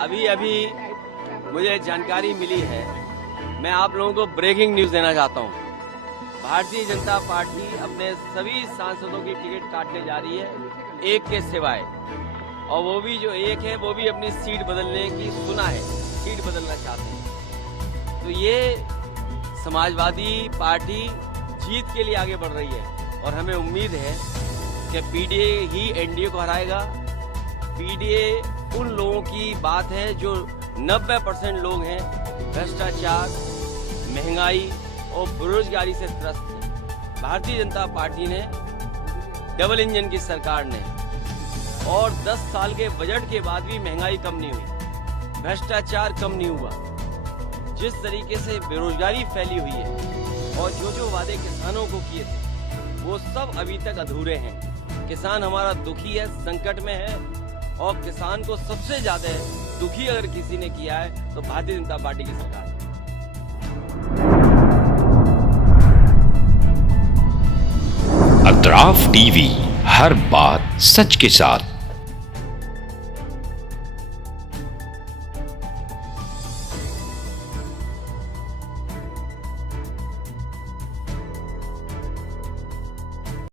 अभी अभी मुझे जानकारी मिली है, मैं आप लोगों को ब्रेकिंग न्यूज देना चाहता हूँ। भारतीय जनता पार्टी अपने सभी सांसदों की टिकट काटने जा रही है, एक के सिवाय, और वो भी जो एक है वो भी अपनी सीट बदलने की सुना है, सीट बदलना चाहते हैं। तो ये समाजवादी पार्टी जीत के लिए आगे बढ़ रही है और हमें उम्मीद है कि पीडीए ही एनडीए को हराएगा। पीडीए उन लोगों की बात है जो 90% लोग हैं भ्रष्टाचार, महंगाई और बेरोजगारी से त्रस्त हैं। भारतीय जनता पार्टी ने, डबल इंजन की सरकार ने, और 10 साल के बजट के बाद भी महंगाई कम नहीं हुई, भ्रष्टाचार कम नहीं हुआ। जिस तरीके से बेरोजगारी फैली हुई है और जो वादे किसानों को किए थे वो सब अभी तक अधूरे हैं। किसान हमारा दुखी है, संकट में है, और किसान को सबसे ज्यादा दुखी अगर किसी ने किया है तो भारतीय जनता पार्टी की सरकार है। अतराफ टीवी, हर बात सच के साथ।